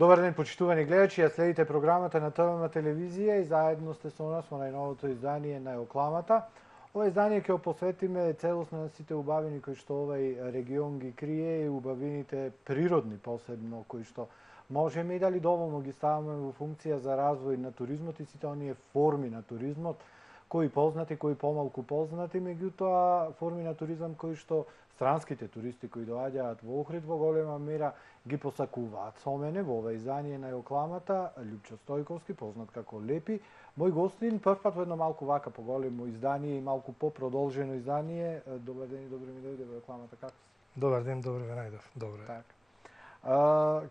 Добар ден, почитувани гледачи, ја следите програмата на ТВМ телевизија и заедно сте со нас во најновото издание на Јокламата. Ова издание ќе посветиме целосно на сите убавини кои што овај регион ги крие и убавините природни посебно кои што можеме и дали доволно ги ставаме во функција за развој на туризмот и сите оние форми на туризмот кои познати, кои помалку познати, меѓутоа форми на туризам кои што странските туристи кои доаѓаат во Охрид во голема мера ги посакуваат. Со мене во ова издание на Јокламата Љупчо Стојковски, познат како Лепи, мој гостин, првпат во едно малку вака поголемо издание и малку попродолжено издание. Добар ден и добро ми дојде во Јокламата, како си? Добар ден, добро ве најдов. Добро. Така.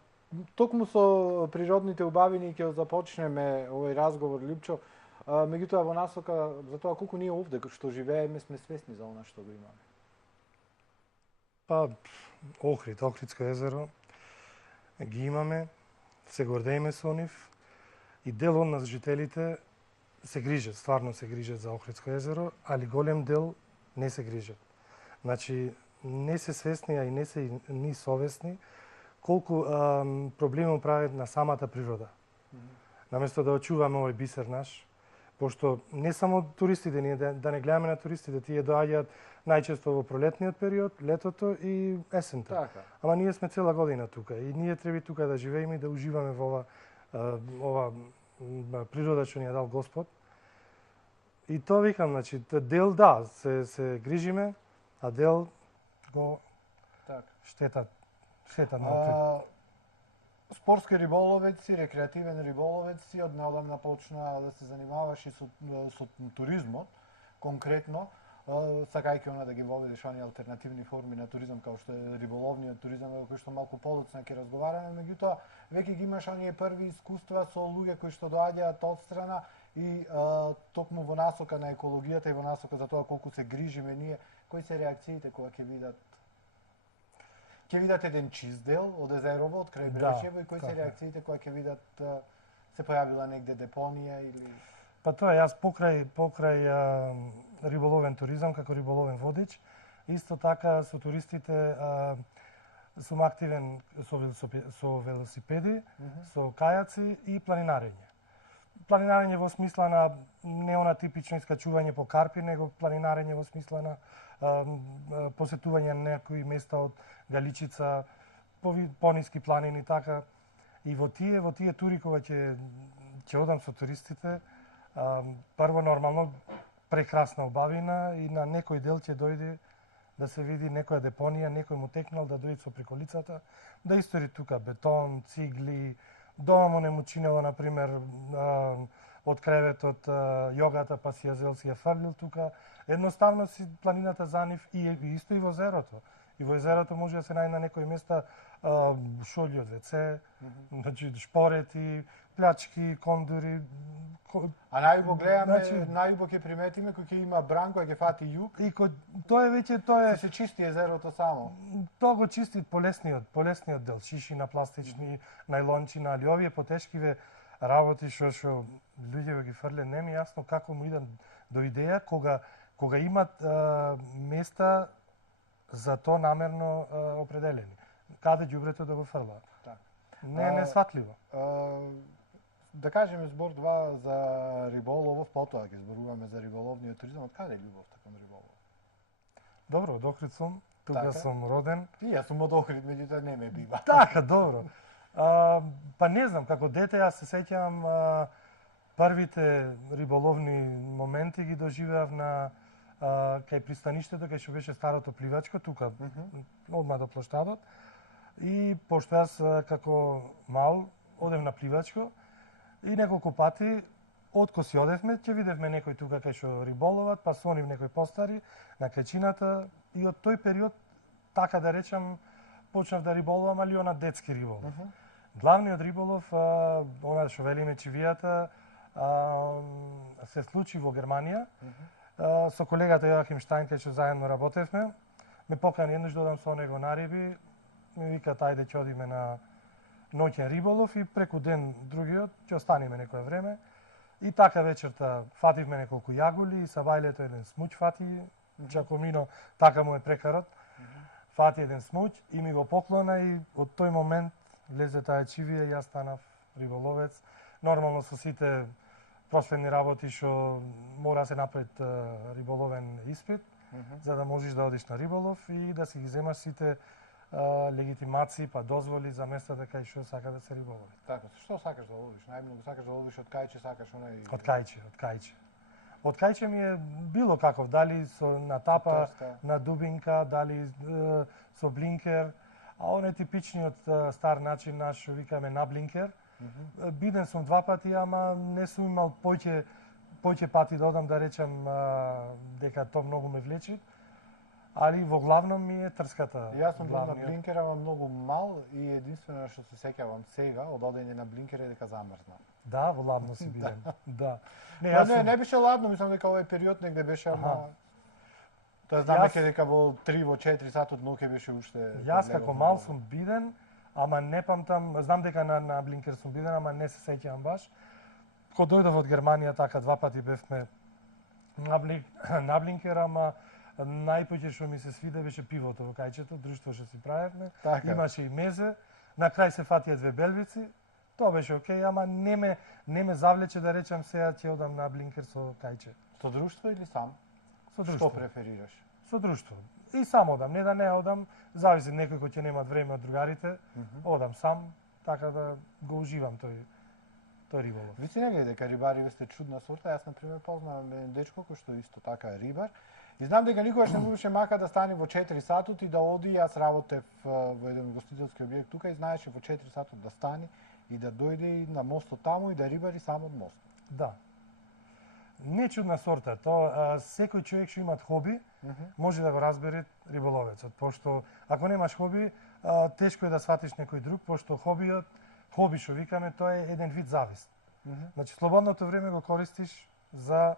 Токму со природните убавини ќе започнеме овој разговор, Љупчо. Меѓутоа во насока за тоа колку ние овде што живееме сме свесни за она што го имаме. Па Охрид, Охридско езеро ги имаме, се гордееме со нив и дел од нас жителите се грижат, стварно се грижат за Охридско езеро, али голем дел не се грижат. Значи не се свесни, а и не се ни совесни колку проблеми прават на самата природа. Наместо да очуваме овој бисер наш, пошто не само туристите, ние да не гледаме на туристите, тие доаѓаат најчесто во пролетниот период, летото и есента. Така. Ама ние сме цела година тука и ние треба тука да живееме и да уживаме во ова природа што ни ја дал Господ. И тоа викам, значи, дел се грижиме, а дел го штета напред. Спортски риболовеци, рекреативен риболовеци, од неодамна почна да се занимаваш и со туризмот, конкретно, сакајќи она да ги воведеш оние алтернативни форми на туризам, како што е риболовниот туризам, кој што малку подоцна ќе разговараме, меѓутоа, веќе ги имаш оние први искуства со луѓе кои што доаѓаат од страна и токму во насока на екологијата и во насока за тоа колку се грижиме ние, кои се реакциите кога ќе видат еден чист дел од езерово, од крајбрежјево, и кои се реакциите кога ќе видат се појавила негде депонија или... Па тоа јас покрај риболовен туризам како риболовен водич, исто така со туристите сум активен со велосипеди, со кајаци и планинарење. Планинарење во смисла на не она типично искачување по карпи, него планинарење во смисла на посетување на некои места од Галичица, пониски планини, така. И во тие тури кога ќе одам со туристите, прво нормално прекрасна убавина и на некој дел ќе дојде да се види некоја депонија, некој му текнал да дојде со приколицата, да истори тука бетон, цигли, дома му не му чинело, например, од креветот јогата, па си ја зел, си ја фрлил тука. Едноставно си планината за нив и исто и во езерото. И во езерото може да се најде на некои места шолји од веце, значи шпорети, плячки, кондури. А најубо гледаме, најубо ќе приметиме кој ќе има бран, кој ќе фати југ. И тоа е веќе се чисти езерото само. Тоа го чисти полесниот дел, шишина, пластични, најлончина, али овие потешкиве работи што луѓе ги фрле, не ми јасно како му идат до идеја кога имат места за тоа намерно определени. Каде ѓубрето да го фрлаат. Не сватливо. Да кажеме збор два за риболовов, потоа ќе зборуваме за риболовниот туризам. Од каде е љубовта кон риболов? Добро, од Охрид сум, тука сум роден. И јас сум од Охрид, меѓутоа не ме бива. Така, добро. Па не знам, како дете јас се сеќавам првите риболовни моменти ги доживеав на кај пристаништето, кај што беше старото пливачко, тука, одма до плоштадот. И пошто јас како мал одев на пливачко и неколку пати откој си одевме, ќе видевме некој тука кај што риболоват, па со нив некој постари на кајчината и од тој период, така да речам, почнав да риболувам, али она детски риболов. Главниот риболов, она што велиме чивијата, се случи во Германија. Со колегата Јоахим Штајн, кај што заедно работевме, ме покани еднаш да одам со него на риби, ми вика тајде ќе одиме на ноќен риболов и преку ден другиот ќе останеме некое време. И така вечерта фативме неколку јагули и са бајлето еден смуќ фати, Джакомино, така му е прекарот. Фати еден смуќ и ми го поклона и од тој момент влезе таа чивија, јас станав риболовец. Нормално со сите просветни работи што мора се направи риболовен испит, за да можеш да одиш на риболов и да си ги земаш сите легитимации па дозволи за местата кај што сака да се риболови. Така, што сакаш да ловиш? Најмногу сакаш да ловиш од кајче, сакаш онај Од кајче. Од кајче ми е било каков, дали со на тапа, на дубинка, дали со блинкер, а он е типичниот стар начин наш што викаме на блинкер. Биден сум 2 пати, ама не сум имал поќе пати да одам да речам дека тоа многу ме влечи. Али во главном ми е трската. Јас сум бил на блинкер, ама многу мал и единствено што се сеќавам сега од одење на блинкер е дека замрзна. Да, во ладно си биден. Да. Не беше ладно, мислам дека овој период негде беше, ама тоа знам дека во 3 во 4 сатот ноќе беше уште. Јас како мал сум биден, ама не памтам, знам дека на блинкер сум биден, ама не се сеќавам баш. Кога дојдов од Германија, така 2 пати бевме на блинкер, ама најпоќе што ми се свиде беше пивото во кајчето, друштво што си правевме. Имаше и мезе, на крај се фатија 2 белвици. Тоа беше окей, ама не ме завлече да речам сега ќе одам на блинкер со кајче. Со друштво или сам? Со друштво. Што преферираш? Со друштво. И сам одам, не да не одам, зависи некој кој ќе немат време од другарите, одам сам, така да го уживам тој риболов. Ви си не гледа дека рибари сте чудна сорта, јас на пример познавам еден дечко кој што исто така е рибар. И знам дека никогаш не можеше мака да стане во 4 сатот и да оди, јас работев во еден гостителски објект тука и знаеше во 4 сатот да стане и да дојде на мостот таму и да рибари само од мост. Да. Не чудна сорта, тоа секој човек што имат хоби може да го разбере риболовецот, пошто ако немаш хоби, тешко е да сватиш некој друг, пошто хоби што викаме, тоа е еден вид завист. Значи слободното време го користиш за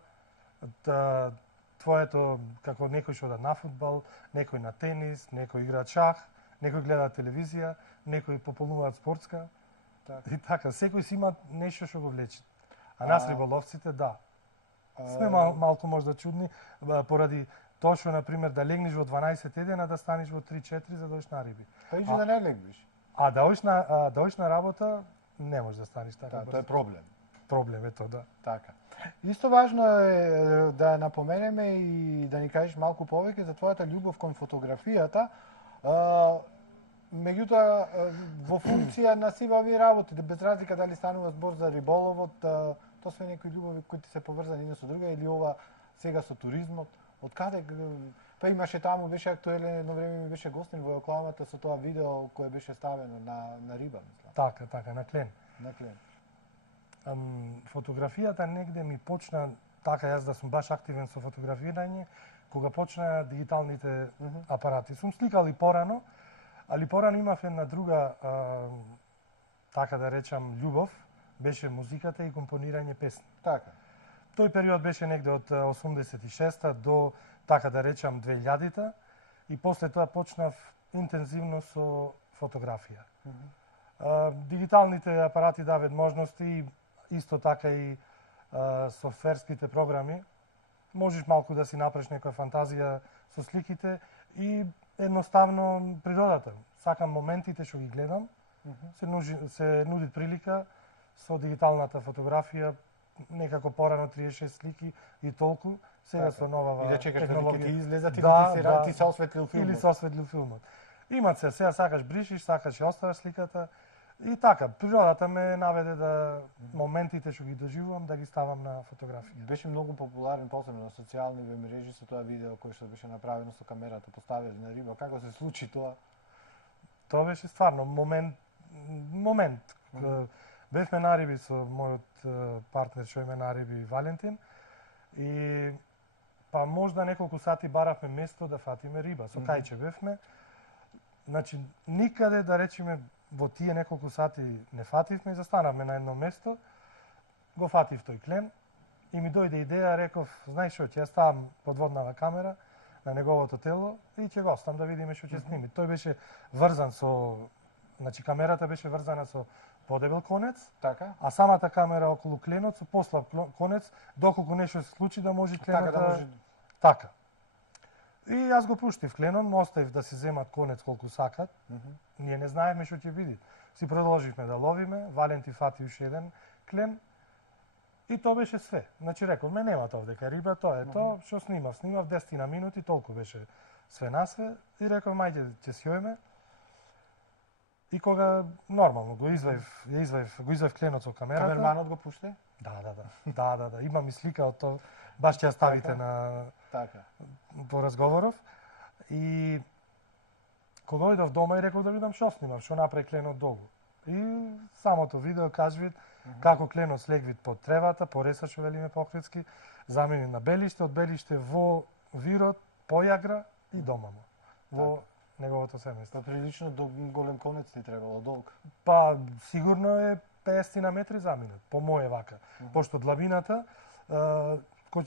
твоето, како некој што да на фудбал, некој на тенис, некој игра шах, некој гледа телевизија, некој пополнуваат спортска. И така, секој си има нешто што го влече. А нас риболовците, да. Сме малку можда чудни, поради тоа што, например, да легнеш во 12:01, а да станеш во 3:04 за да одиш на риби. Па иде да не легнеш. А да одиш на работа, не можеш да станеш така. Да, тоа е проблем. Проблем е тоа, да. Така. Исто важно е да напоменеме и да ни кажеш малку повеќе за твојата љубов кон фотографијата. Меѓутоа, во функција на сивави работи, да без разлика дали станува збор за риболовот, тоа се некои љубови кои ти се поврзани една со друга, или ова сега со туризмот. Од каде? Па имаше таму, беше актуелен, едно време ми беше гостин во Окламата со тоа видео кое беше ставено на риба, мислам. Така, на клен. На клен. Фотографијата негде ми почна, така јас да сум баш активен со фотографирање, кога почна дигиталните апарати. Сум сликал и порано, али порано имав една друга, така да речам, љубов, беше музиката и компонирање песни. Така. Тој период беше негде од 86-та до, така да речам, 2000-та и после тоа почнав интензивно со фотографија. Дигиталните апарати дават можности и исто така и софтверските програми. Можеш малку да си направиш некоја фантазија со сликите и едноставно природата. Сакам моментите што ги гледам, се нуди прилика со дигиталната фотографија, некако порано 36 слики и толку, сега со новава технологија. И да чекаш дали ќе ти излезат или ти се осветлил филмот. Или се осветлил филмот. Имат се, сега сакаш бришиш, сакаш ја оставаш сликата. И така, природата ме наведе да моментите што ги доживувам да ги ставам на фотографија. Беше многу популарен посебно на социјални мрежи со тоа видео кое што беше направено со камерата поставено на риба. Како се случи тоа? Тоа беше стварно момент. Бевме на риби со мојот партнер што име на риби Валентин и па можда неколку сати баравме место да фатиме риба. Со кајче бевме. Значи никаде да речеме во тие неколку сати не фативме и застанавме на едно место. Го фатив тој клен и ми дојде идеја, реков, знаеш што, ќе ја ставам подводнава камера на неговото тело и ќе го оставам да видиме што ќе сними. Тој беше врзан со, значи камерата беше врзана со подебел конец, така, а самата камера околу кленот со послаб конец, доколку нешто се случи да може кленот така. И јас го пуштив кленот, оставив да се земат конец колку сакат. Ние не знаевме што ќе биде. Си продолживме да ловиме, Валенти фати уште еден клен. И тоа беше све. Значи рековме нема тоа дека риба, тоа е тоа што снимав. Снимав 10 на минути, толку беше све на све и реков мајде ќе си јојме. И кога нормално го изваив кленот со камерата. Камерманот го пуште? Да. Имам и слика од тоа. Баш ќе ја ставите на по разговоров. И кога дојдов дома и реков да видам што снимав, што направи кленот долу. И самото видео кажвид како кленот слегвид под тревата, пореса што велиме покритски, замени на белиште, од белиште во вирот, појагра и дома му. Во неговото семејство. Прилично голем конец ни требало, долг. Па сигурно е 50 на метри за минут, по моје вака. Пошто длабината,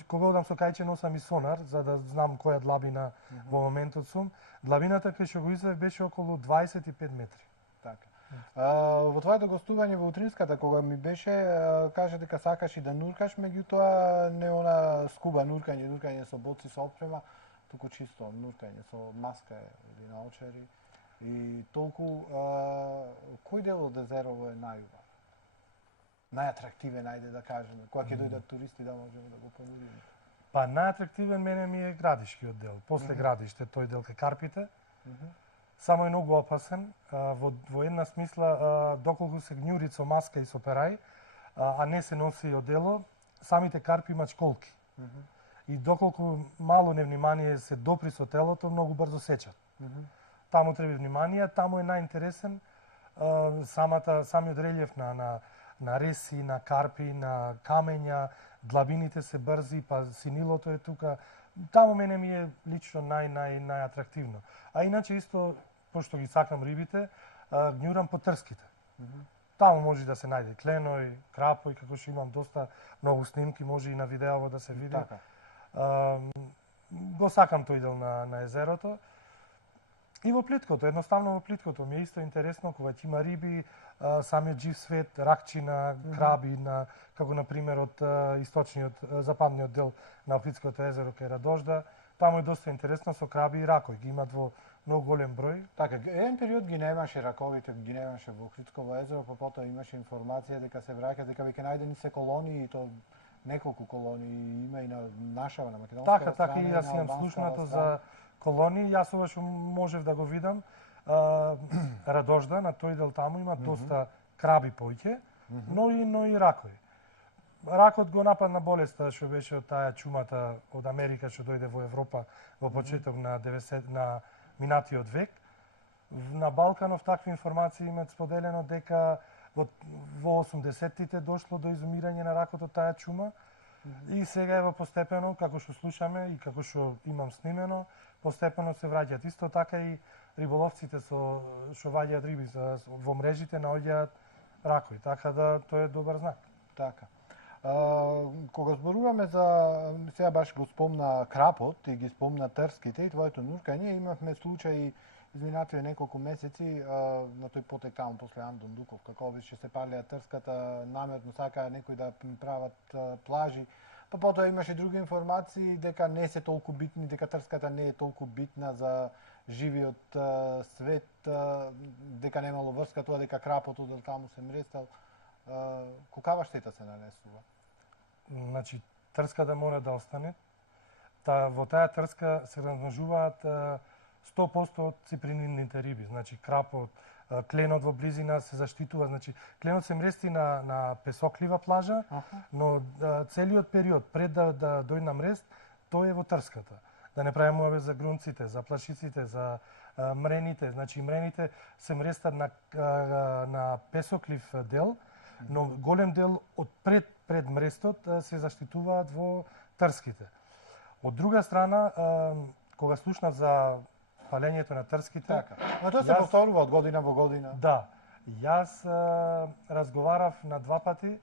кога одам со кајче носам и сонар, за да знам која длабина во моментот сум, длабината кај што го извев беше околу 25 метри. Така. Во твоето гостување во утринската, кога ми беше, кажа дека сакаш и да нуркаш, меѓутоа не она скуба нуркање со боци, со опрема, туку чисто нуркање со маска или наочари. И толку, кој дел од езерово е најубав? Најатрактивен, ајде да кажеме, кога ќе дојдат туристи да можеме да го понудиме? Па најатрактивен мене ми е Градишкиот дел. После Градиште, тој дел кај карпите. Само е многу опасен, во една смисла, доколку се гњури со маска и со перај, а не се носи одело, самите карпи имаат школки. И доколку мало невнимание се допри со телото, многу брзо сечат. Таму треба внимание, таму е најинтересен самиот релјеф на реси, на карпи, на камења, длабините се брзи, па синилото е тука. Таму мене ми е лично најатрактивно. А иначе исто, пошто ги сакам рибите, гњурам по трските. Таму може да се најде кленој, крапој, како што имам доста многу снимки, може и на видеово да се види. Го сакам тој дел на езерото. И во плиткото, едноставно во плиткото ми е исто интересно кога ќе има риби, самиот жив свет, ракчина, краби, како на пример од западниот дел на Охридското езеро кај Радожда. Таму е доста интересно со краби и ракој, ги имат во многу голем број. Така, еден период ги немаше раковите, ги немаше во Охридсково езеро, па потоа имаше информација дека се враќаат, дека веќе најдени се колонии и то неколку колонии има и на наша, на македонска страна. Така, и јас имам слушнато за колонии. Јас ова што можев да го видам, Радожда, на тој дел таму има доста краби поќе, но и ракој. Ракот го нападна болеста што беше од таа чумата од Америка што дојде во Европа во почеток на минатиот век. На Балканов такви информации имаат споделено дека во 80-тите дошло до изумирање на ракот од таа чума и сега ево постепено, како што слушаме и како што имам снимено, постепено се враќаат. Исто така и риболовците што ваѓаат риби во мрежите наоѓаат ракој, така да тоа е добар знак. Така. Кога зборуваме за, сега баш го спомна крапот и ги спомна трските и твоето нуркање, имавме случаи изминативе неколку месеци на тој потек таму после Андон Дуков, како беше се палеа трската, намерно сакаа некои да прават плажи. Па потоа имаше други информации дека не се толку битни, дека трската не е толку битна за живиот свет, дека немало врска тоа, дека крапот од таму се мрестал. Колкава штета се нанесува? Значи, трската мора да остане. Во таа трска се размножуваат 100% од ципринидните риби. Значи, крапот, кленот во близина се заштитува. Значи, кленот се мрести на песоклива плажа, но целиот период пред да дојде на мрест, тој е во трската. Да не правиме за грунците, за плашиците, за мрените. Значи, мрените се мрестат на песоклив дел, но голем дел од пред мрестот се заштитуваат во трските. Од друга страна, кога слушнав за палењето на трските... Така. Но тоа се повторува од година во година. Да. Јас разговарав на 2 пати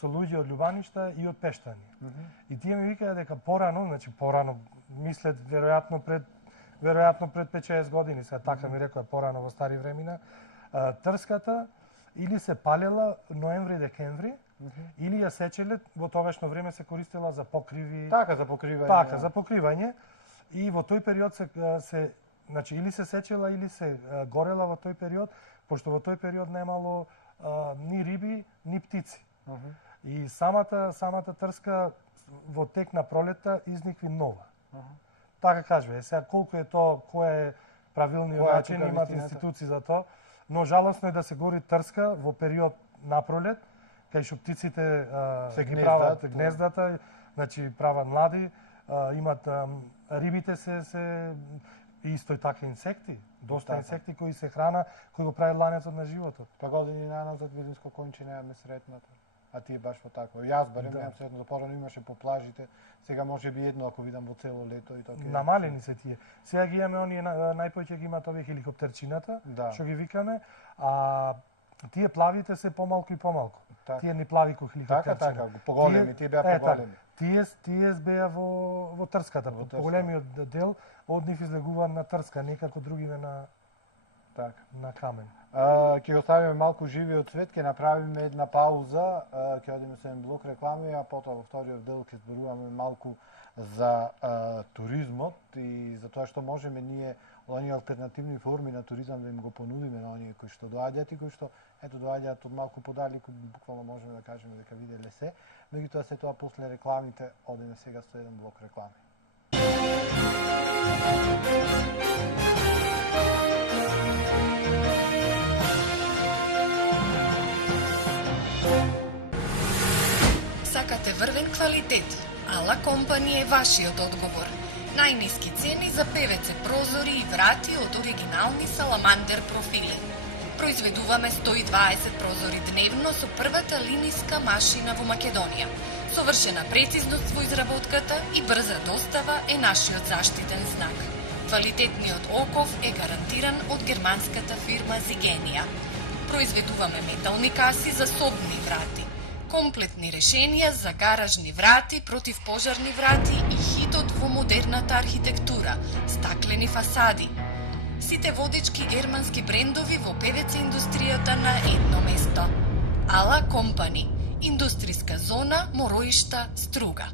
со луѓе од Љубаништа и од Пештани. И тие ми викаат дека порано, мислат веројатно пред 5-6 години, сега така ми рекоа порано во стари времена, трската или се палела ноември-декември, или ја сечеле, во тогашно време се користела за покриви. Така, за покривање. Така, за покривање. И во тој период се значи или се сечела или се горела во тој период, пошто во тој период немало ни риби, ни птици. И самата трска во тек на пролетта изникви нова. Така кажува, сега колку е тоа, кој е правилниот начин, имат институции за тоа, но жалосно е да се гори трска во период на пролет, кај што птиците се ги прават гнездата, значи прават млади, имат рибите се исто и така инсекти, доста инсекти кои се храна, кои го прават ланецот на животот. Па години наназад видинско конче немаме сретната. А ти баш во такво. Јас барем немам сретно, порано имаше по плажите, сега може би едно ако видам во цело лето и така. Намалени се тие. Сега ги имаме оние најповеќе ги имаат овие хеликоптерчината, што ги викаме, а тие плавите се помалку и помалку. Тие не плави кои хеликоптерчина. Така, поголеми, тие беа поголеми. Тие беа во трската, поголемиот дел од нив излегува на трска, не како другиве на камен. Ќе оставиме малку живиот свет, ќе направиме една пауза, ќе одиме со еден блок реклами, а потоа во вториот дел ќе зборуваме малку за туризмот и за тоа што можеме ние оние алтернативни форми на туризам да им го понудиме на оние кои што доаѓаат и кои што доаѓаат од малку подалеку, буквално можеме да кажеме дека виделе се. Меѓутоа се тоа после рекламите, одиме сега со еден блок реклами. Сакате врвен квалитет? Ала Компани е вашиот одговор. Најниски цени за ПВЦ прозори и врати од оригинални Саламандер профили. Произведуваме 120 прозори дневно со првата линиска машина во Македонија. Совршена прецизност во изработката и брза достава е нашиот заштитен знак. Квалитетниот оков е гарантиран од германската фирма Зигенија. Произведуваме метални каси за собни врати, комплетни решенија за гаражни врати, противпожарни врати и хитот во модерната архитектура, стаклени фасади. Сите водички германски брендови во ПВЦ индустријата на едно место. Ала Компани, индустријска зона Мороишта, Струга.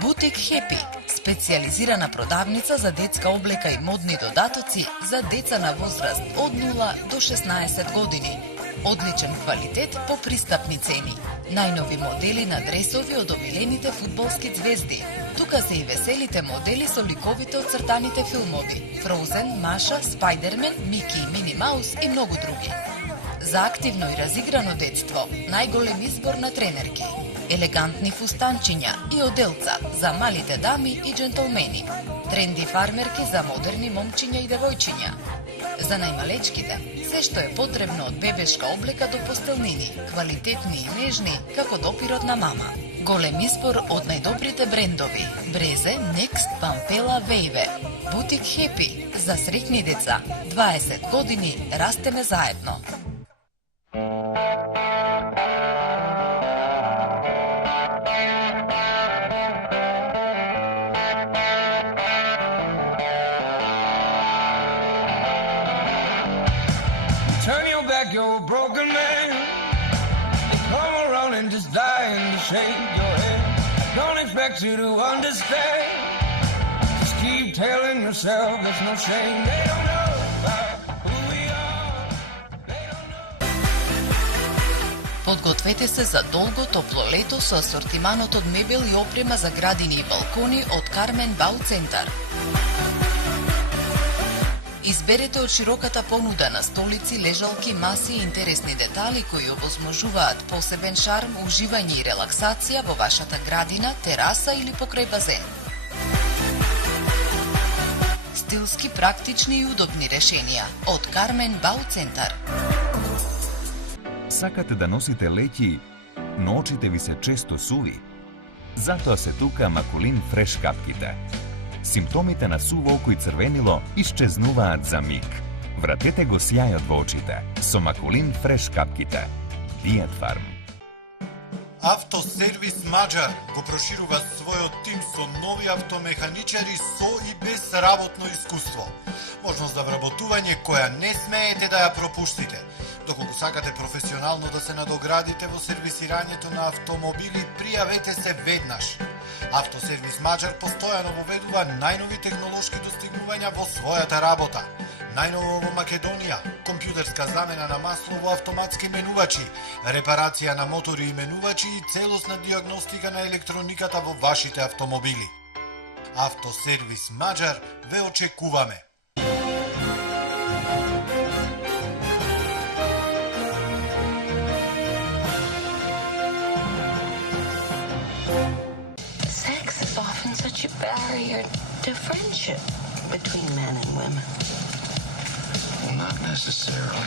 Бутик Хепи, специјализирана продавница за детска облека и модни додатоци за деца на возраст од 0 до 16 години. Одличен квалитет по пристапни цени. Најнови модели на дресови од омилените фудбалски звезди. Тука се и веселите модели со ликовите од цртаните филмови: Фроузен, Маша, Спајдермен, Мики и Мини Маус и многу други. За активно и разиграно детство, најголем избор на тренерки, елегантни фустанчиња и оделца за малите дами и джентълмени, тренди фармерки за модерни момчиња и девојчиња. За најмалечките, се што е потребно од бебешка облека до постелнини, квалитетни и нежни, како допирот на мама. Голем избор од најдобрите брендови: Брезе, Next, Пампела, Вејве. Бутик Хепи, за среќни деца. 20 години растеме заедно. Turn your back, you're a broken man. They come around and just dying to shake your head. I don't expect you to understand. Just keep telling yourself there's no shame. They don't know about who we are. They don't know. Подгответе се за долго топло лето со асортиманот од мебел и опрема за градини и балкони од Кармен Бау Центар. Изберете од широката понуда на столици, лежалки, маси и интересни детали кои овозможуваат посебен шарм, уживање и релаксација во вашата градина, тераса или покрај базен. Стилски, практични и удобни решенија од Кармен Бау Центар. Сакате да носите леќи, но очите ви се често суви? Затоа се тука Макулин Фреш капките. Симптомите на суво око и црвенило исчезнуваат за миг. Вратете го сјајот во очите со Макулин Фреш капките. Диет Фарм. Автосервис Маđар го проширува својот тим со нови автомеханичари со и без работно искуство. Можност за вработување која не смеете да ја пропуштите. Доколку сакате професионално да се надоградите во сервисирањето на автомобили, пријавете се веднаш. Автосервис Маđар постојано воведува најнови технолошки достигнувања во својата работа. Најново во Македонија, компјутерска замена на масло во автоматски менувачи, репарација на мотори и менувачи и целосна диагностика на електрониката во вашите автомобили. Автосервис Маđар ве очекуваме. Sex is often such a barrier to friendship between men and women. Not necessarily.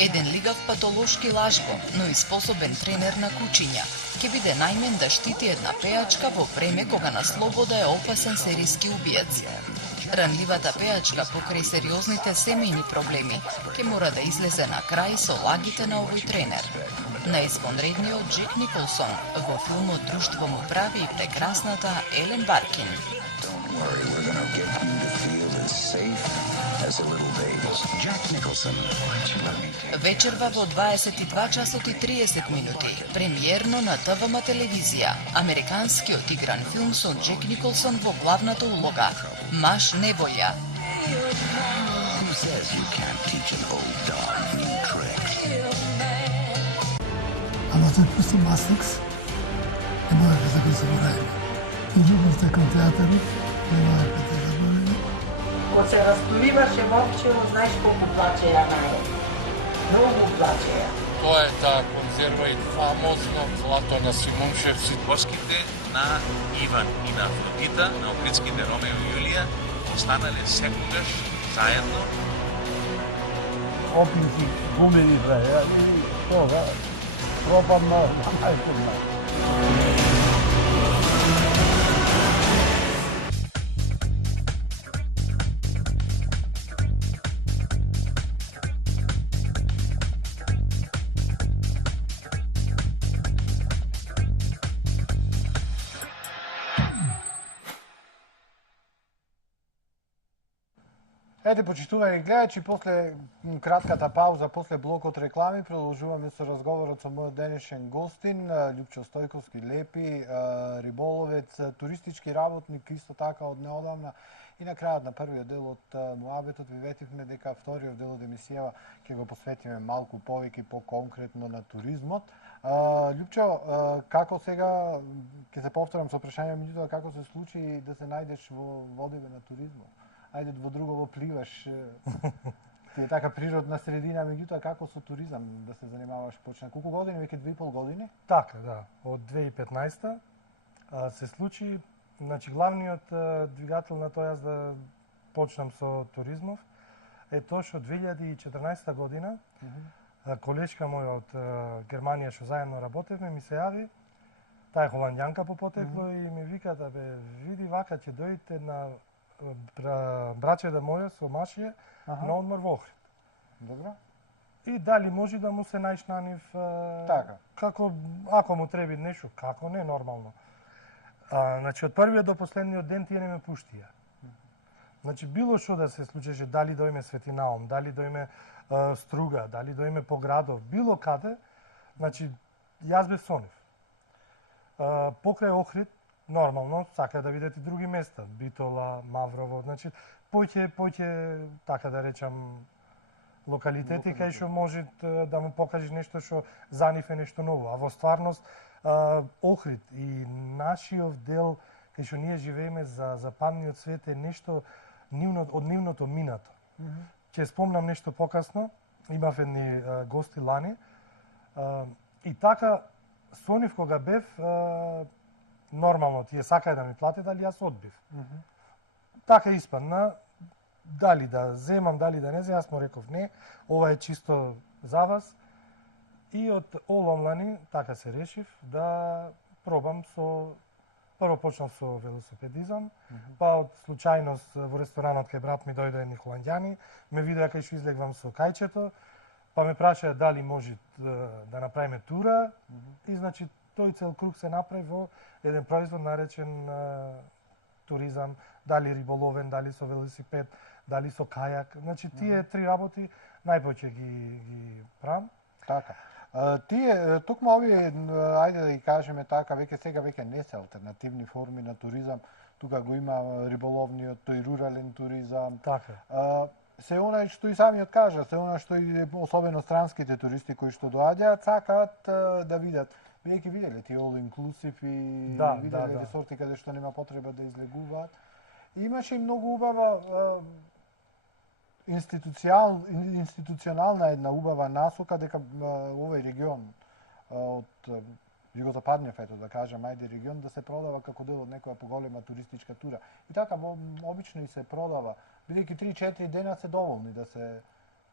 Еден лигав патолошки лажбо, но и способен тренер на кучиња, ќе биде најмен да штити една пејачка во време кога на слобода е опасен серијски убиец. Ранливата пејачка покрај сериозните семејни проблеми ќе мора да излезе на крај со лагите на овој тренер. Најспонредниот Джек Николсон во филмот Друштво му прави и прекрасната Елен Баркин. Вечерва во 22 часот и 30 минути, премиерно на ТВМ телевизија, американскиот игран филм со Джек Николсон во главната улога, Маж неволја. Ама тој пусти Масникс, не можеш да го заборавим. И љубовта кон театарот, не можеш да те заборавим. Кога се расториваше момчево, знаеш колку плачеја народ. Многу плачеја. Тоа е таа конзерва и фамозно злато на Симуншевци. Коските на Иван и на Афродита, на опритските Ромео и Јулија, останале секогаш заедно. Опинки, гумени браја, и тога пропадна најподна. Ете, почитувани гледачи, после кратката пауза, после блокот реклами, продолжуваме со разговорот со мојот денешен гостин, Љупчо Стојковски, лепи, риболовец, туристички работник, исто така од неодамна. И на крајот на првиот дел од муабетот ви ветивме дека вториот дел од емисијава ќе го посветиме малку повеќе по-конкретно на туризмот. Љупчо, како сега, ќе се повторам со прашање, меѓутоа како се случи да се најдеш во водиве на туризмот? Ајде во друго пливаш, ти е така природна средина, меѓутоа како со туризам да се занимаваш почна? Колку години, веќе 2,5 години? Така, да. Од 2015 се случи, значи главниот двигател на тоа да почнам со туризмов е тоа што 2014 година колешка моја од Германија што заедно работевме ми се јави, таа е холандјанка по потекло и ми вика да бе види вака ќе дојдете на брачеда моја со Машија на одмор во Охрид. Добро. И дали може да му се најш на нив така. Како ако му треби нешто, како не нормално. Значи од првиот до последниот ден тие не ме пуштија. Значи било што да се случеше, дали дојме Светинаум, дали дојме Струга, дали дојме по градов, било каде, значи јас бев со нив. Покрај Охрид нормално сака да видите други места, Битола, Маврово, значи поќе така да речам локалитети кај што може да му покажеш нешто што за нив е нешто ново, а во стварност Охрид и нашиот дел кај што ние живееме за западниот свет е нешто од нивното минато. Ќе спомнам нешто покасно, имав едни гости лани и така со нив кога бев нормално тие сакаја да ми платат, али јас одбив. Така испадна, дали да земам, дали да не земам, јас му реков не, ова е чисто за вас, И од Оломлани така се решив да пробам со прво почнав со велосипедизам, па од случајност во ресторанот кај брат ми дојде едни холандјани, ме видеа кај што излегвам со кајчето, па ме прашаа дали може да направиме тура и значи тој цел круг се направи во еден производ наречен туризам, дали риболовен, дали со велосипед, дали со кајак. Значи тие три работи најпоќе ги правам. Така. Тие, токму овие, ајде да ги кажеме така, веќе не се алтернативни форми на туризам. Тука го има риболовниот, тој рурален туризам. Така. Се онај што и самиот кажа, се онај што и особено странските туристи кои што доаѓаат сакаат да видат. Веќе виделе тие all inclusive и виделе ресорти каде што нема потреба да излегуваат. Имаше и многу убава институционална една убава насока дека овој регион од југозападниот, ето да кажам, ајде регион да се продава како дел од некоја поголема туристичка тура. И така обично и се продава, бидејќи 3-4 дена се доволни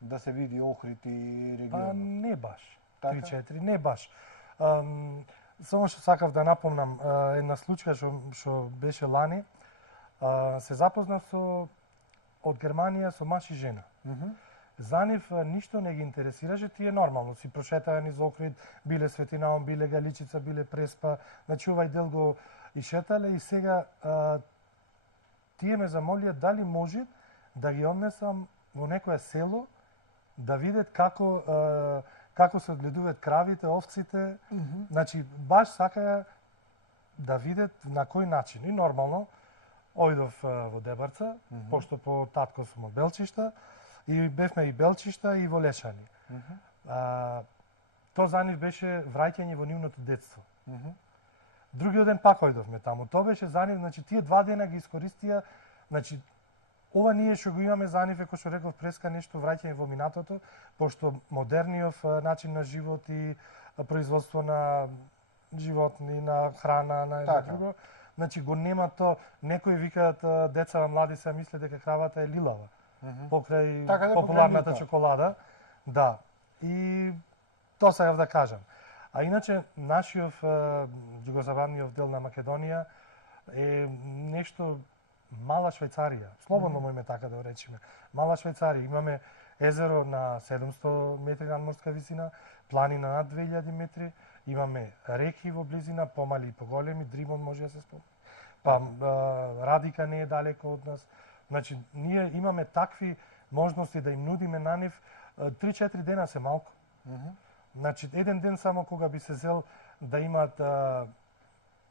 да се види Охрид и регионот. Па не баш. 3-4 не баш. Само што сакав да напомнам една случка што беше лани. Се запознав со од Германија со маж и жена. За нив ништо не ги интересираше, тие нормално си прошетаа низ Охрид, биле Светинаум, биле Галичица, биле Преспа, значи овај дел го ишетале и сега тие ме замолија дали може да ги однесам во некое село да видат како се одгледуваат кравите, овците, значи баш сакаја да видат на кој начин. И нормално ојдов во Дебарца, пошто по татко сум од Белчишта, и бевме и Белчишта и во Лешани. Тоа за нив беше враќање во нивното детство. Другиот ден пак ојдовме таму. Тоа беше за нив, значи тие 2 дена ги искористија, значи ова ние што го имаме за нив е, кој што реков преска, нешто враќање во минатото, пошто модерниот начин на живот и производство на животни, на храна, на друго, значи го нема тоа. Некои викаат деца млади се мисле дека кравата е лилава покрај популарната чоколада. Да. И тоа сакав да кажам. А иначе нашиот југозападниот дел на Македонија е нешто мала Швајцарија. Слободно можеме така да го речеме. Мала Швајцарија. Имаме езеро на 700 метри надморска висина, планина над 2000 метри, имаме реки во близина, помали и поголеми, Дрибон може да се спомне. Па Радика не е далеко од нас. Значи, ние имаме такви можности да им нудиме на нив. 3-4 дена се малку. Значи, еден ден само кога би се зел да имаат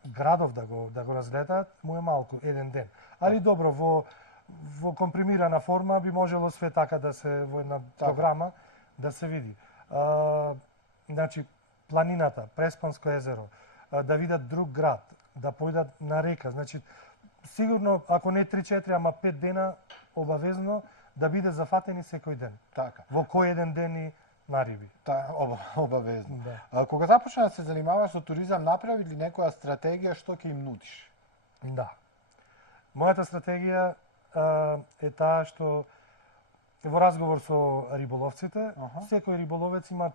градов да го разгледаат, му е малку, еден ден. Али добро, во компримирана форма би можело све така да се во една програма да се види. Значи, планината, Преспанско езеро, да видат друг град, да појдат на река. Значи, сигурно, ако не 3-4, ама 5 дена, обавезно да биде зафатени секој ден. Така. Во кој еден ден и на риби. Обавезно. Да. Кога започна да се занимаваш со туризам, направи ли некоја стратегија што ќе им нудиш? Да. Мојата стратегија е таа што во разговор со риболовците, секој риболовец има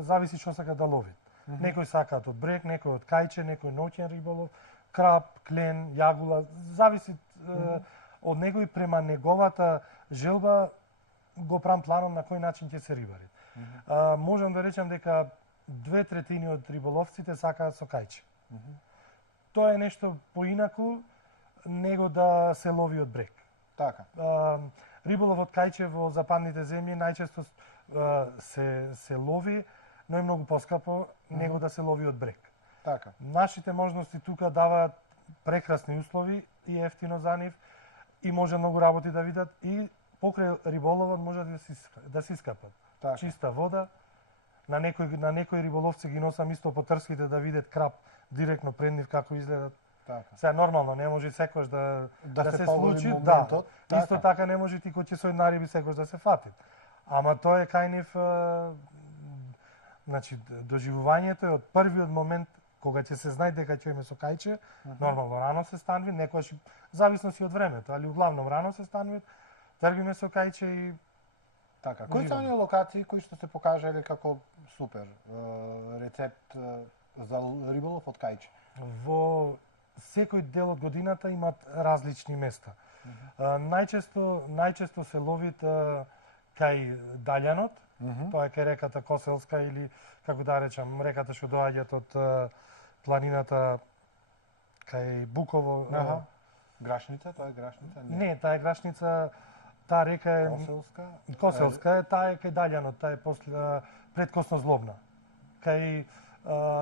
зависи што сака да лови. Некој сакаат од брег, некој од кајче, некој ноќен риболов, краб, клен, јагула, зависи од него и према неговата желба го правам планом на кој начин ќе се рибари. Можам да речам дека 2/3 од риболовците сакаат со кајче. Тоа е нешто поинаку него да се лови од брег. Така. Риболов од кајче во западните земји најчесто се лови, но е многу поскапо него да се лови од брег. Така. Нашите можности тука даваат прекрасни услови и ефтино за нив и може многу работи да видат и покрај риболовот може да се искапат. Така. Чиста вода. На некои риболовци ги носам исто по трските да видат краб директно пред нив како изгледат. Така. Сега нормално не може секој да се случи, моментот. Да. Исто така не може ти кој ќе со една риби секој да се фати. Ама тоа е кај нив значи доживувањето е од првиот момент кога ќе се знае дека ќе име со кајче, нормално рано се станви, некојаш зависно си од времето, али углавном рано се станви, тргиме со кајче и Така, кои се оние локации кои што се покажале како супер рецепт за риболов од кајче? Во секој дел од годината имат различни места. Најчесто се ловит кај Далјанот, тоа е кај реката Коселска или како да речам реката што доаѓаат од планината кај Буково. Грашница, тоа е Грашница? Не, таа е Грашница, таа река е Коселска е, таа е кај Далјанот, таа е после пред Коснозлобна. Кај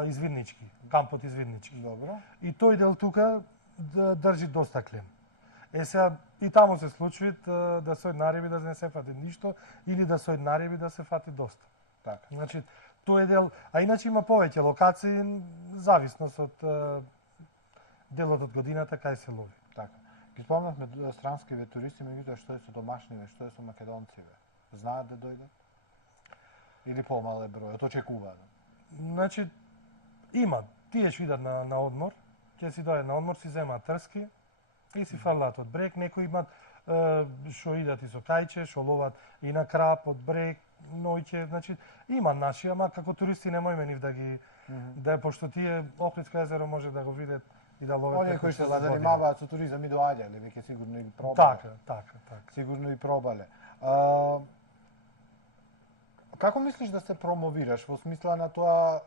Извиднички, кампот Извиднички. Добро. И тој дел тука држи доста клем. Сега и таму се случува да се од нариби да не се фати ништо или да се од нариби да се фати доста. Така. Значи тој дел, а иначе има повеќе локации зависност од делот од годината кај се лови. Така. Ги спомнавме странскиве туристи, меѓутоа што е со домашниве, што е со македонциве? Знаат да дојдат? Или помал е бројот, очекуваат? Значи има, тие ќе идат на одмор, ќе си дојдат на одмор, си земаат трски и си фрлаат од брег. Некои имат што идат и со кајче, што ловат и на крап од брег, ноќе, значи има наши, ама како туристи не можеме нив да ги да пошто тие Охридско езеро може да го видат и да ловат. Оние кои се занимаваат со туризам и доаѓале, веќе сигурно и пробале. Така. Сигурно и пробале. Како мислиш да се промовираш во смисла на тоа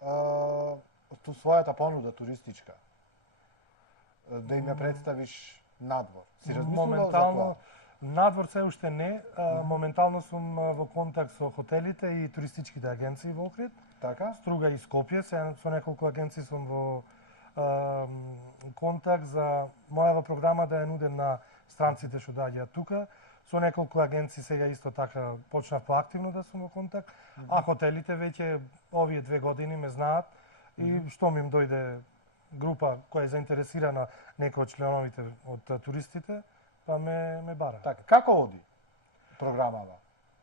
својата понуда туристичка? Да им ја представиш надвор? Си размислувал за тоа? Надвор се уште не. Моментално сум во контакт со хотелите и туристичките агенции во Охрид. Така? Струга и Скопје. Со неколку агенции сум во контакт за мојава програма да ја нудам на странците што доаѓаат тука. Со неколку агенции сега исто така почнав поактивно да сум во контакт, а хотелите веќе овие 2 години ме знаат и што ми им дојде група која е заинтересирана некој од членовите од туристите, па ме бара. Така, како оди програмава?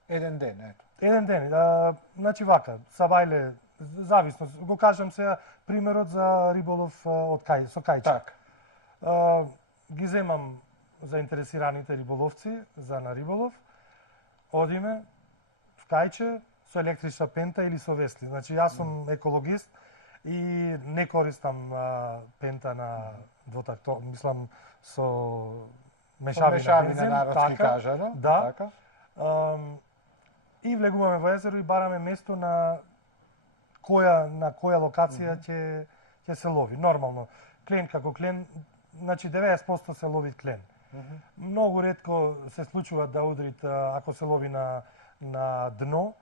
Еден ден, ето. Еден ден, значи вака, Сабајле, зависно, го кажам сега примерот за риболов со кајче. Така. Ги земам заинтересираните риболовци за на риболов, одиме в кајче со електрична пента или со весли. Значи јас сум екологист и не користам пента на двотактор, мислам со мешавина бензин, народски кажано. Да. Така. И влегуваме во езеро и бараме место на која локација ќе се лови. Нормално, клен како клен, значи 90% се лови клен. Многу ретко се случува да удрит ако се лови на дно,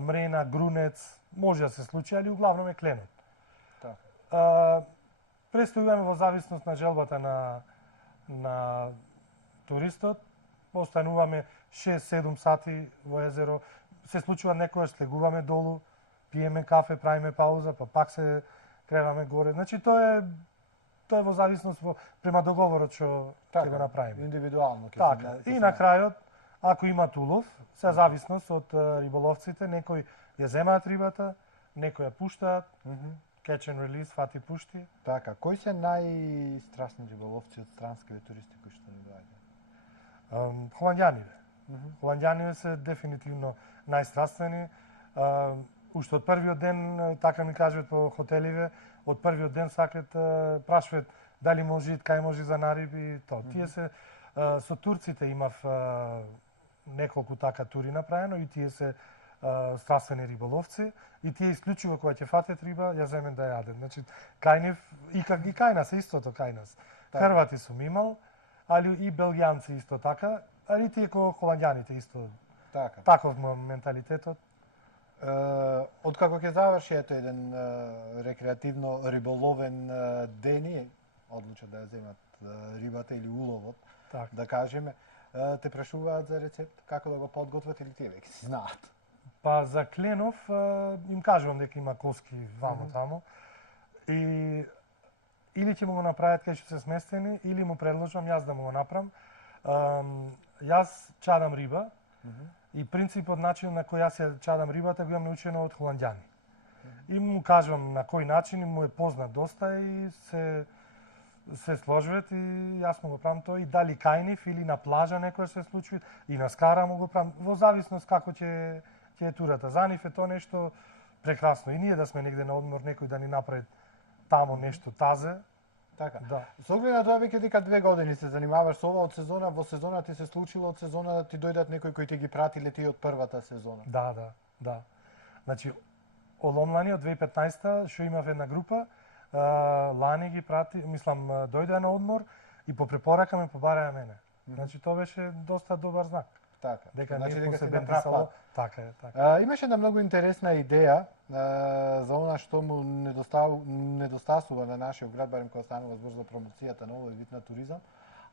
мрена, грунец, може да се случи, али углавном е кленот. Престојуваме во зависност на желбата на туристот, остануваме 6-7 сати во езеро, се случува некојаш слегуваме долу, пиеме кафе, правиме пауза, па пак се креваме горе. Значи тоа е во зависност према договорот што ќе го направиме. Индивидуално ќе така. И на крајот, ако имат улов, се зависност од риболовците, некои ја земаат рибата, некои ја пуштаат, catch and release, фати пушти. Така, кои се најстрасни риболовци од странскиве туристи кои што ни доаѓаат? Холандјаниве. Холандјаниве се дефинитивно најстрасtvени. Уште од првиот ден, така ми кажат по хотеливе, од првиот ден сакат прашуваат дали може, кај може за нариби и тоа. Тие се со турците имав неколку така тури направено и тие се страствени риболовци и тие исклучиво кога ќе фатат риба, ја земен да јадат. Значи кај нив и кај нас истото кај нас. Хрвати сум имал, али и белгијанци исто така, али тие ко холандјаните исто. Така. Таков менталитетот. Откако ќе заврши ето еден рекреативно риболовен дени, одлучат да ја земат рибата или уловот, да кажеме, те прашуваат за рецепт, како да го подготват или тие веќе си знаат? Па за кленов им кажувам дека има коски вамо таму и или ќе му го направат кај што се сместени, или му предложам јас да му го направам. Јас чадам риба и принципот, начин на кој јас ја чадам рибата го имам научено од холандјани. И му кажувам на кој начин, и му е познат доста и се се сложуваат и јас му го правам тоа и дали кај нив или на плажа некој се случи и на скара му го правам, во зависност како ќе е турата. За нив е тоа нешто прекрасно. И ние да сме негде на одмор, некој да ни направи тамо нешто тазе. Така. Да. Со оглед на тоа веќе дека 2 години се занимаваш со ова од сезона, во сезона ти се случило од сезона да ти дојдат некои кои ти ги прати лети од првата сезона. Да. Значи, од онлани од 2015-та што имав една група, лани ги прати, мислам, дојде на одмор и по препорака ме побараја мене. Значи, тоа беше доста добар знак. Така. Дека значи ние дека се се на прав бендисало. пат. Така е, така. Имаше една многу интересна идеја за она што му недостасува на нашиот град, барем кога станува збор за промоцијата на овој вид на туризам,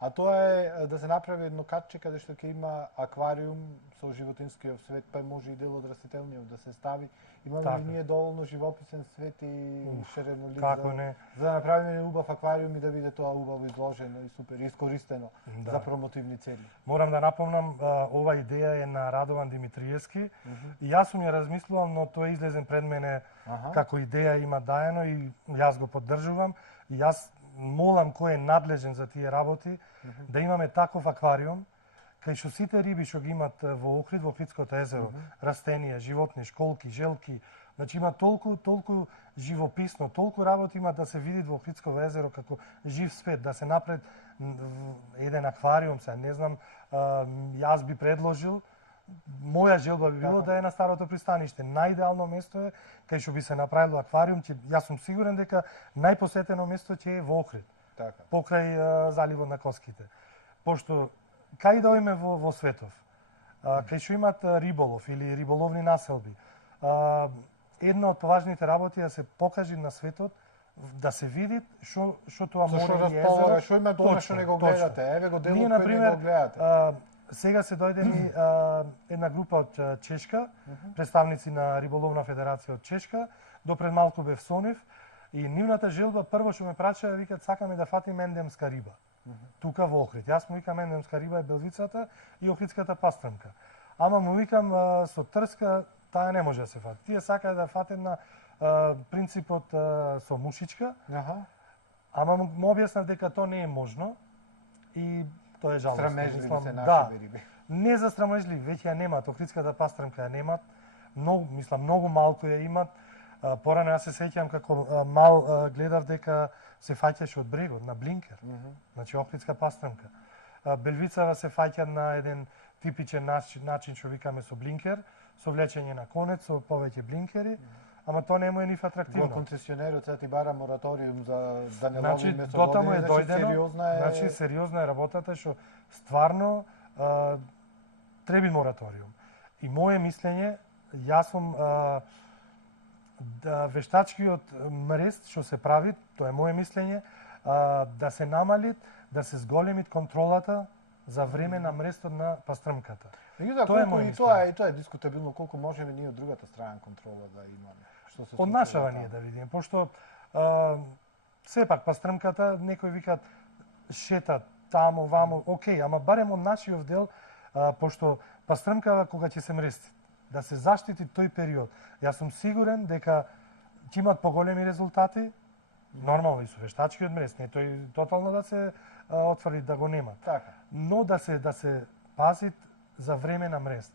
а тоа е да се направи едно катче каде што ќе има аквариум со животинскиот свет, па може и дел од растителниот да се стави. Имаме ли ние доволно живописен свет и ширенолик за да направиме убав аквариум и да биде тоа убаво изложено и супер искористено за промотивни цели. Морам да напомнам, ова идеја е на Радован Димитриевски и јас сум ја размислувал, но тоа излезен пред мене како идеја има даено и јас го поддржувам и јас молам кој е надлежен за тие работи да имаме таков аквариум кај што сите риби што ги имат во Охрид, во Охридското езеро, растенија, животни, школки, желки, значи има толку живописно, толку работи има да се види во Охридско езеро како жив свет, да се направи еден аквариум, се не знам, јас би предложил, моја желба би било да е на старото пристаниште. Најидеално место е кај што би се направило аквариум, јас сум сигурен дека најпосетено место ќе е во Охрид. Така. Покрај заливот на Коските. Пошто кај да одиме во светов, кај што имат риболов или риболовни населби, една од поважните работи е да се покажи на светот, да се види што тоа море и езеро. Што има тоа што не го гледате, еве го делот кој не го гледате. Сега се дојде ми една група од Чешка, представници на Риболовна федерација од Чешка, допред малку бев со нив и нивната желба прво што ме прачаа викаат сакаме да фатиме ендемска риба. Тука во Охрид. Јас му викам ендемска риба е белвицата и охридската пастрмка. Ама му викам со трска таа не може да се фати. Тие сакаат да фатат на принципот со мушичка. Ама му објаснав дека тоа не е можно и тоа е жалосно. Срамежливи се нашите риби. Не за срамежливи, веќе ја немат. Охридската пастрмка ја немат. Многу малку ја имат. Порано јас се сеќавам како мал гледав дека се фаќаше од брегот на блинкер. Значи охридска пастрмка. Белвицава се фаќа на еден типичен начин што викаме со блинкер, со влечење на конец, со повеќе блинкери, ама тоа не му е нив атрактивно. Во концесионерот сега ти бара мораториум за да не ловиме со дотаму е дојдено. Значи сериозна е работата што стварно треби мораториум. И моje мислење, јас сум да вештачкиот мрест што се прави, тоа е моje мислење, да се намали, да се зголеми контролата за време на мрестот на пастрмката. Тоа е мој мислење. И тоа е дискутабилно колку можеме ние од другата страна контрола да имаме. Што се од нашава ние да видиме, пошто сепак пастрмката некои викаат шетат таму, ваму, окей, ама барем од нашиот дел, пошто пастрмкава кога ќе се мрести, да се заштити тој период. Јас сум сигурен дека ќе имат поголеми резултати, нормално и со вештачкиот мрест, не тој тотално да се отврди да го нема. Така. Но да се пазит за време на мрест.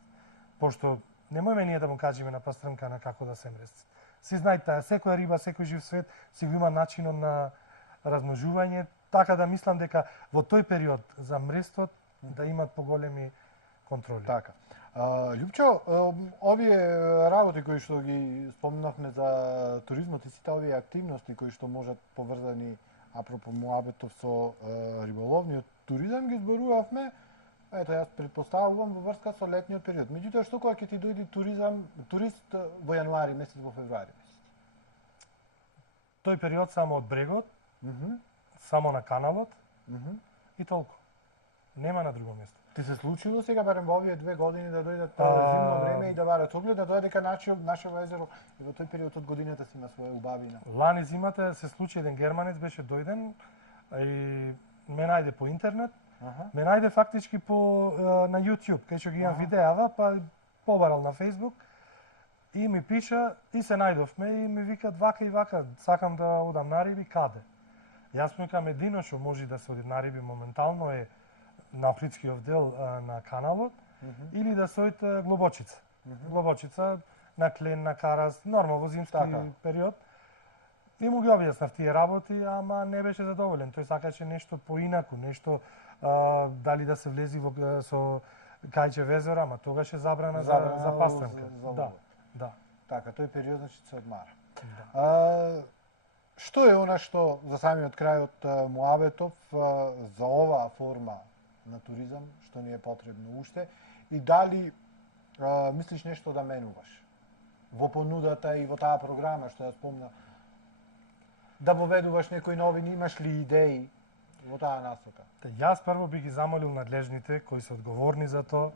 Пошто немојме ние да му кажеме на пастрмка на како да се мрести. Си знаете, секоја риба, секој жив свет си го има начинот на размножување, така да мислам дека во тој период за мрестот да имат поголеми контроли. Така. Љупчо, овие работи кои што ги спомнавме за туризмот и сите овие активности кои што можат поврзани апропо муабетов со риболовниот туризам ги зборувавме. Ето, јас предпоставувам во врска со летниот период. Меѓутоа, што кога ќе ти дојде турист во јануари месец, во февруари месец? Тој период само од брегот, само на каналот и толку. Нема на друго место. Ти се случило сега, барем во овие 2 години, да дојдат зимно време и да барат оглед, да дојде дека нашето езеро и во тој период од годината си има своја убавина? Лани зимата се случи еден германец, беше дојден и ме најде по интернет, ме најде фактички на YouTube, кај што ги имам видеава, па побарал на Facebook и ми пиша и се најдовме и ми викат вака и вака, сакам да одам на риби, каде? Јас му викам едино што може да се оди на риби моментално е на Охридскиот дел на каналот или да се оди Глобочица. Глобочица на клен, на карас, нормално во зимски период. И му ги објаснав тие работи, ама не беше задоволен. Тој сакаше нешто поинаку, нешто дали да се влези со кајче везер, ама тогаш е забрана за пастремка. Да. Така, тој период значи се одмара. Што е она што за самиот крај од Муабетов за оваа форма на туризам што ни е потребно уште и дали мислиш нешто да менуваш во понудата и во таа програма што ја спомна, да воведуваш некои новини, имаш ли идеи во таа насока? Јас прво би ги замолил надлежните кои се одговорни за тоа.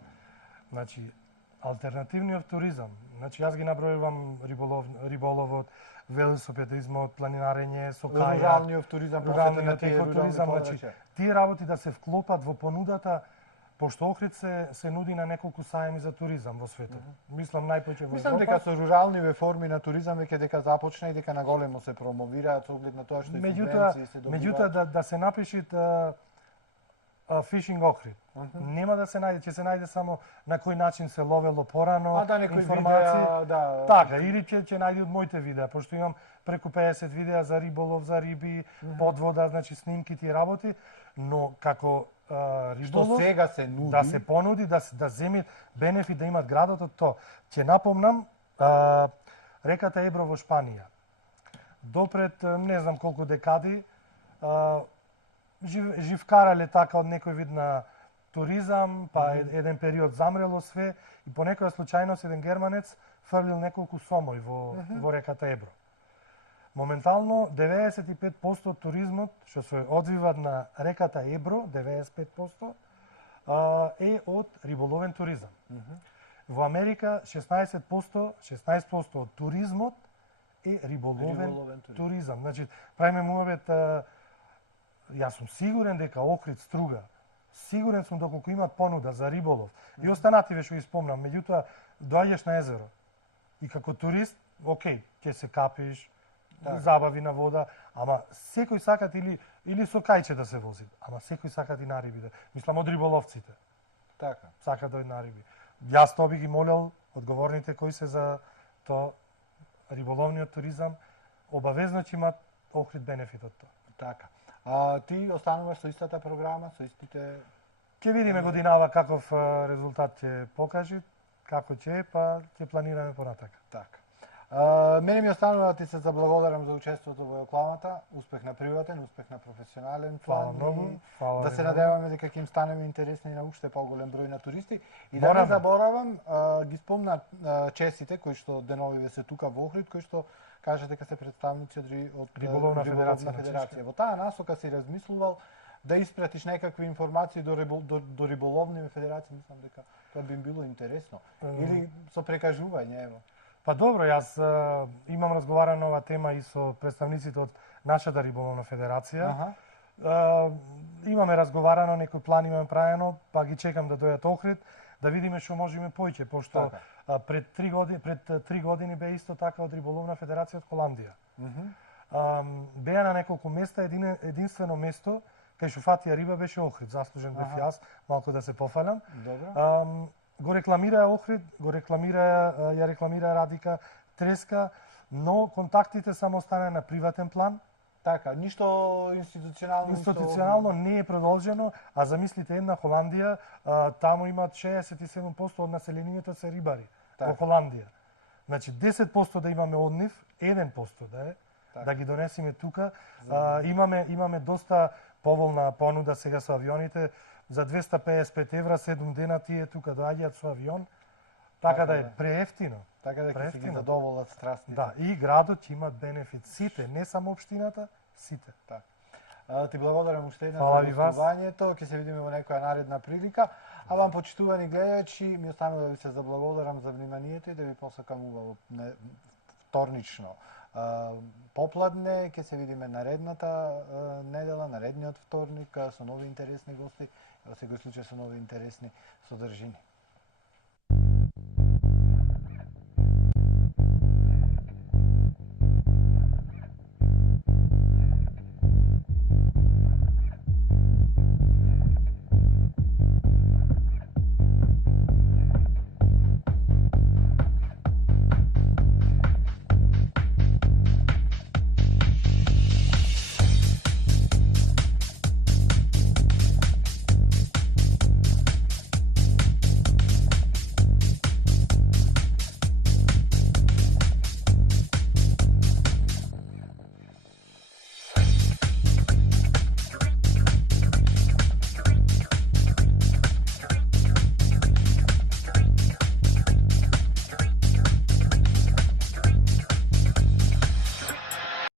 Значи, алтернативниот туризам. Значи, јас ги набројувам риболовот, велосипедизмот, планинарење, со кајак, руралниот туризам, руралниот екотуризам. Значи, тие работи да се вклопат во понудата, пошто Охрид се нуди на неколку сајми за туризам во светот. Мислам најпоќе во Европа. Мислам дека со руралниве форми на туризам веќе дека започна и дека наголемо се промовираат со оглед на тоа што и субвенции се добиваат. Меѓутоа да се напишат Fishing Охрид. Нема да се најде, ќе се најде само на кој начин се ловело порано, информации. Така, или ќе најде од моите видеа, пошто имам преку 50 видеа за риболов, за риби, подвода, значи снимки тие работи, но како риболов, што сега се нуди, да се понуди, да земи бенефит, да имат градот од тоа. Ќе напомнам, реката Ебро во Шпанија. Допред, не знам колку декади, живкарале така од некој вид на туризам, па еден период замрело све и по некоја случајност еден германец фрлил неколку сомој во реката Ебро. Моментално 95% од туризмот што се одвива на реката Ебро, 95% е од риболовен туризам. Во Америка 16% од туризмот е риболовен туризам. Значи, правиме муабет, јас сум сигурен дека Охрид, Струга, сигурен сум доколку имат понуда за риболов и останативе што ги спомнам, меѓутоа доаѓаш на езеро и како турист, окей, ќе се капиш, забави на вода, ама секој сакат или со кајче да се вози, ама секој сакат и на риби. Мислам од риболовците. Така. Сакат да на риби. Јас тоа би ги молел одговорните кои се за тоа риболовниот туризам, обавезно ќе имат Охрид бенефит од тоа. Така. Ти остануваш со истата програма, со истите... Ќе видиме годинава каков резултат ќе покажи, како ќе, па ќе планираме понатака. Така. Мене ми останува да ти се заблагодарам за учеството во рекламата. Успех на приватен, успех на професионален план. Да се надеваме дека ќе им станеме интересни на уште поголем број на туристи. И да не заборавам, ги спомна честите кои што деновиве се тука во Охрид, кои што кажа дека се представници од Риболовна федерација. Во таа насока си размислувал да испратиш некакви информации до риболовни федерации, мислам дека тоа би им било интересно. Или со прекажување, ево. Па добро, јас имам разговарано ова тема и со представниците од нашата риболовна федерација. Имаме разговарано, некој план имаме правено, па ги чекам да дојдат Охрид, да видиме што можеме поиќе, пошто пред 3 години бе исто така од риболовна федерација од Холандија. Беа на неколку места, единствено место кај што фатија риба беше Охрид, заслужен бев јас, малку да се пофалам. Го рекламираа Охрид, ја рекламираа Радика, Треска, но контактите само остана на приватен план. Така, ништо институционално. Институционално не е продолжено, а замислите една Холандија, таму имаат 67% од населението се рибари во Холандија. Значи 10% да имаме од нив, 1% да е, да ги донесеме тука. Имаме доста поволна понуда сега со авионите, за 255 евра 7 дена тие тука доаѓаат со авион, така да е преевтино. Така да ќе ги задоволат страстните. Да, и градот ќе имат бенефит сите, не само општината, сите. Така. Ти благодарам уште еднаш за гостувањето, ќе се видиме во некоја наредна прилика. А вам, почитувани гледачи, ми останува да ви се заблагодарам за вниманието и да ви посакам убаво вторнично попладне. Ќе се видиме наредната недела, наредниот вторник со нови интересни гости, во секој случај со нови интересни содржини.